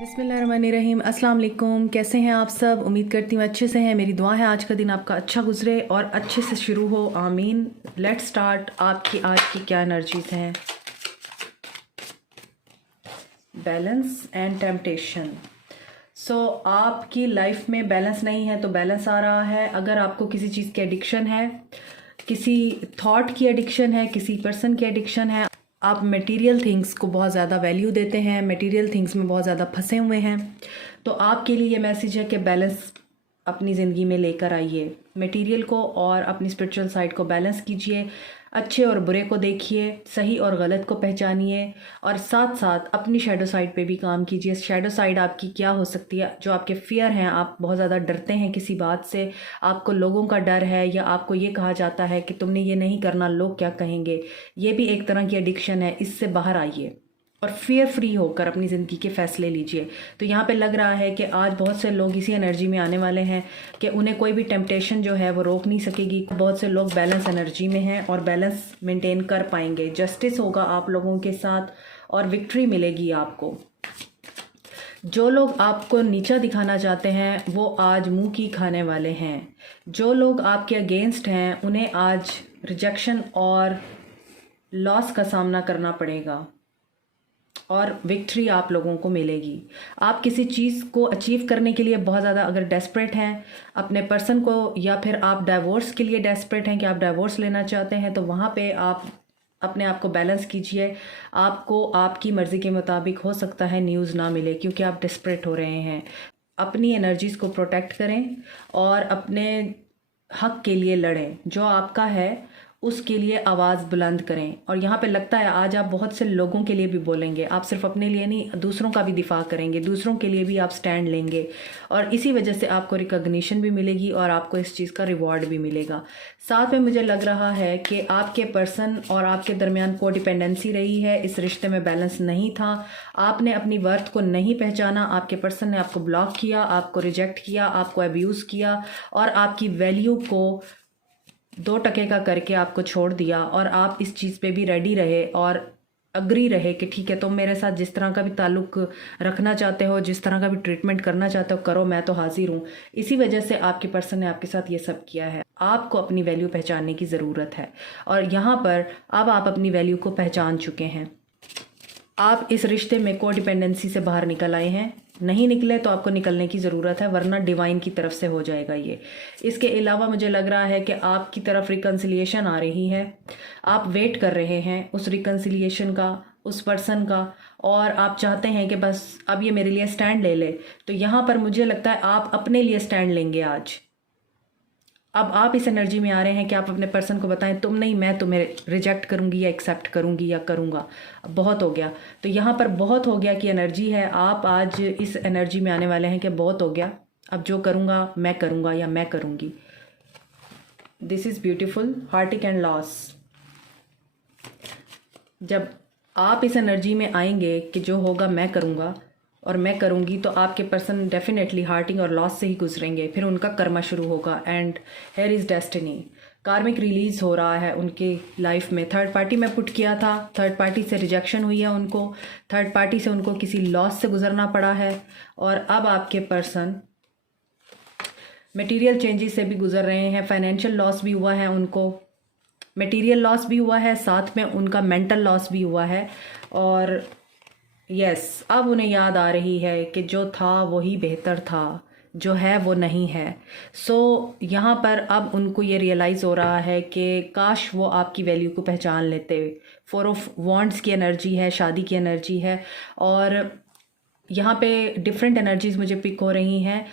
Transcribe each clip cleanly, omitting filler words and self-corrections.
बिस्मिल्लाहिर्रहमानिर्रहीम। अस्सलाम वालेकुम। कैसे हैं आप सब? उम्मीद करती हूँ अच्छे से हैं। मेरी दुआ है आज का दिन आपका अच्छा गुजरे और अच्छे से शुरू हो, आमीन। Let's start. आपकी आज की क्या एनर्जीज हैं? Balance and temptation. सो आपकी लाइफ में बैलेंस नहीं है तो बैलेंस आ रहा है। अगर आपको किसी चीज़ की एडिक्शन है, किसी थॉट की एडिक्शन है, किसी पर्सन की एडिक्शन है, आप मटेरियल थिंग्स को बहुत ज़्यादा वैल्यू देते हैं, मटेरियल थिंग्स में बहुत ज़्यादा फंसे हुए हैं, तो आपके लिए ये मैसेज है कि बैलेंस अपनी ज़िंदगी में लेकर आइए। मटेरियल को और अपनी स्पिरिचुअल साइड को बैलेंस कीजिए। अच्छे और बुरे को देखिए, सही और गलत को पहचानिए और साथ साथ अपनी शैडो साइड पे भी काम कीजिए। शैडो साइड आपकी क्या हो सकती है? जो आपके फियर हैं, आप बहुत ज़्यादा डरते हैं किसी बात से, आपको लोगों का डर है या आपको ये कहा जाता है कि तुमने ये नहीं करना, लोग क्या कहेंगे। ये भी एक तरह की एडिक्शन है। इससे बाहर आइए और फियर फ्री होकर अपनी ज़िंदगी के फ़ैसले लीजिए। तो यहाँ पे लग रहा है कि आज बहुत से लोग इसी एनर्जी में आने वाले हैं कि उन्हें कोई भी टेम्पटेशन जो है वो रोक नहीं सकेगी। बहुत से लोग बैलेंस एनर्जी में हैं और बैलेंस मेंटेन कर पाएंगे। जस्टिस होगा आप लोगों के साथ और विक्ट्री मिलेगी आपको। जो लोग आपको नीचा दिखाना चाहते हैं वो आज मुंह की खाने वाले हैं। जो लोग आपके अगेंस्ट हैं उन्हें आज रिजेक्शन और लॉस का सामना करना पड़ेगा और विक्ट्री आप लोगों को मिलेगी। आप किसी चीज़ को अचीव करने के लिए बहुत ज़्यादा अगर डेस्परेट हैं अपने पर्सन को, या फिर आप डाइवोर्स के लिए डेस्परेट हैं कि आप डाइवोर्स लेना चाहते हैं, तो वहाँ पे आप अपने आप को बैलेंस कीजिए। आपको आपकी मर्ज़ी के मुताबिक हो सकता है न्यूज़ ना मिले क्योंकि आप डेस्परेट हो रहे हैं। अपनी एनर्जीज़ को प्रोटेक्ट करें और अपने हक के लिए लड़ें। जो आपका है उसके लिए आवाज़ बुलंद करें। और यहाँ पे लगता है आज आप बहुत से लोगों के लिए भी बोलेंगे। आप सिर्फ अपने लिए नहीं, दूसरों का भी दिफा करेंगे, दूसरों के लिए भी आप स्टैंड लेंगे और इसी वजह से आपको रिकॉग्निशन भी मिलेगी और आपको इस चीज़ का रिवॉर्ड भी मिलेगा। साथ में मुझे लग रहा है कि आपके पर्सन और आपके दरमियान कोडिपेंडेंसी रही है। इस रिश्ते में बैलेंस नहीं था। आपने अपनी वर्थ को नहीं पहचाना। आपके पर्सन ने आपको ब्लॉक किया, आपको रिजेक्ट किया, आपको अब्यूज़ किया और आपकी वैल्यू को 2 टके का करके आपको छोड़ दिया। और आप इस चीज़ पे भी रेडी रहे और अग्री रहे कि ठीक है, तुम मेरे साथ जिस तरह का भी ताल्लुक़ रखना चाहते हो, जिस तरह का भी ट्रीटमेंट करना चाहते हो, करो, मैं तो हाजिर हूँ। इसी वजह से आपके पर्सन ने आपके साथ ये सब किया है। आपको अपनी वैल्यू पहचानने की ज़रूरत है और यहाँ पर अब आप अपनी वैल्यू को पहचान चुके हैं। आप इस रिश्ते में कोडिपेंडेंसी से बाहर निकल आए हैं। नहीं निकले तो आपको निकलने की ज़रूरत है, वरना डिवाइन की तरफ से हो जाएगा ये। इसके अलावा मुझे लग रहा है कि आपकी तरफ रिकन्सिलिएशन आ रही है। आप वेट कर रहे हैं उस रिकन्सिलिएशन का, उस पर्सन का, और आप चाहते हैं कि बस अब ये मेरे लिए स्टैंड ले ले। तो यहाँ पर मुझे लगता है आप अपने लिए स्टैंड लेंगे आज। अब आप इस एनर्जी में आ रहे हैं कि आप अपने पर्सन को बताएं तुम नहीं, मैं तुम्हें रिजेक्ट करूंगी या एक्सेप्ट करूंगी या करूंगा। अब बहुत हो गया। तो यहाँ पर बहुत हो गया की एनर्जी है। आप आज इस एनर्जी में आने वाले हैं कि बहुत हो गया, अब जो करूंगा मैं करूंगा या मैं करूंगी। This is beautiful. Heartache and loss. जब आप इस एनर्जी में आएंगे कि जो होगा मैं करूंगा और मैं करूंगी, तो आपके पर्सन डेफिनेटली हार्टिंग और लॉस से ही गुजरेंगे। फिर उनका कर्मा शुरू होगा एंड हेयर इज़ डेस्टिनी। कार्मिक रिलीज हो रहा है उनकी लाइफ में। थर्ड पार्टी में पुट किया था, थर्ड पार्टी से रिजेक्शन हुई है उनको, थर्ड पार्टी से उनको किसी लॉस से गुजरना पड़ा है और अब आपके पर्सन मटेरियल चेंजेस से भी गुजर रहे हैं। फाइनेंशियल लॉस भी हुआ है उनको, मटेरियल लॉस भी हुआ है, साथ में उनका मेंटल लॉस भी हुआ है। और यस, अब उन्हें याद आ रही है कि जो था वही बेहतर था, जो है वो नहीं है। सो यहाँ पर अब उनको ये रियलाइज़ हो रहा है कि काश वो आपकी वैल्यू को पहचान लेते। 4 ऑफ वॉन्ड्स की एनर्जी है, शादी की एनर्जी है और यहाँ पे डिफरेंट एनर्जीज मुझे पिक हो रही हैं।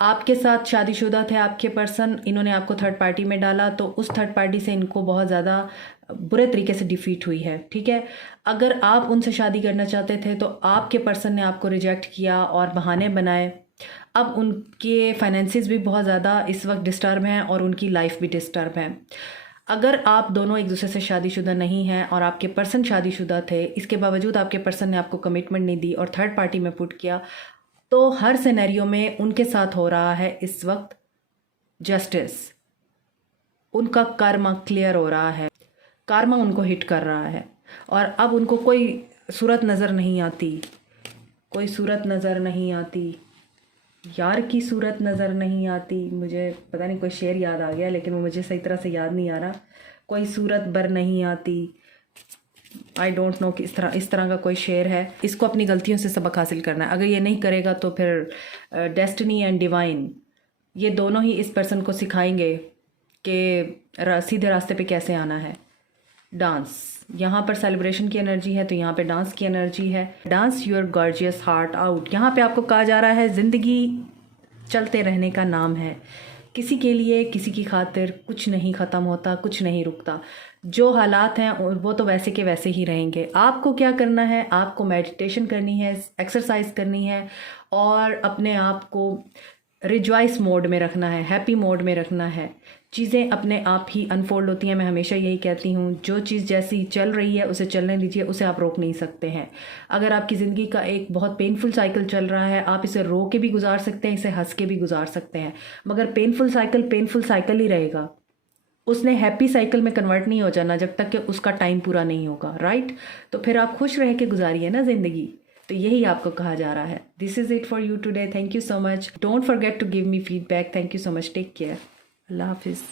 आपके साथ शादीशुदा थे आपके पर्सन, इन्होंने आपको थर्ड पार्टी में डाला, तो उस थर्ड पार्टी से इनको बहुत ज़्यादा बुरे तरीके से डिफीट हुई है। ठीक है, अगर आप उनसे शादी करना चाहते थे तो आपके पर्सन ने आपको रिजेक्ट किया और बहाने बनाए। अब उनके फाइनेंसिस भी बहुत ज़्यादा इस वक्त डिस्टर्ब हैं और उनकी लाइफ भी डिस्टर्ब है। अगर आप दोनों एक दूसरे से शादीशुदा नहीं हैं और आपके पर्सन शादीशुदा थे, इसके बावजूद आपके पर्सन ने आपको कमिटमेंट नहीं दी और थर्ड पार्टी में पुट किया, तो हर सिनेरियो में उनके साथ हो रहा है इस वक्त जस्टिस। उनका कर्मा क्लियर हो रहा है, कर्मा उनको हिट कर रहा है और अब उनको कोई सूरत नज़र नहीं आती कोई सूरत नज़र नहीं आती, यार की सूरत नज़र नहीं आती। मुझे पता नहीं कोई शेर याद आ गया, लेकिन वो मुझे सही तरह से याद नहीं आ रहा। कोई सूरत बर नहीं आती, आई डोंट नो कि इस तरह का कोई शेर है। इसको अपनी गलतियों से सबक हासिल करना है। अगर ये नहीं करेगा तो फिर डेस्टिनी एंड डिवाइन ये दोनों ही इस पर्सन को सिखाएंगे कि सीधे रास्ते पे कैसे आना है। डांस, यहाँ पर सेलिब्रेशन की एनर्जी है तो यहाँ पे डांस की एनर्जी है। Dance your gorgeous heart out. यहाँ पे आपको कहा जा रहा है ज़िंदगी चलते रहने का नाम है। किसी के लिए, किसी की खातिर कुछ नहीं ख़त्म होता, कुछ नहीं रुकता। जो हालात हैं वो तो वैसे के वैसे ही रहेंगे। आपको क्या करना है, आपको मेडिटेशन करनी है, एक्सरसाइज करनी है और अपने आप को रिजॉइस मोड में रखना है, हैप्पी मोड में रखना है। चीज़ें अपने आप ही अनफोल्ड होती हैं। मैं हमेशा यही कहती हूँ, जो चीज़ जैसी चल रही है उसे चलने दीजिए, उसे आप रोक नहीं सकते हैं। अगर आपकी ज़िंदगी का एक बहुत पेनफुल साइकिल चल रहा है, आप इसे रो के भी गुजार सकते हैं, इसे हंस के भी गुजार सकते हैं, मगर पेनफुल साइकिल ही रहेगा। उसने हैप्पी साइकिल में कन्वर्ट नहीं हो जाना जब तक कि उसका टाइम पूरा नहीं होगा, राइट। तो फिर आप खुश रह के गुजारिए ना ज़िंदगी। तो यही आपको कहा जा रहा है। This is it for you today. Thank you so much. Don't forget to give me feedback. Thank you so much. Take care. अल्लाह हाफिज़।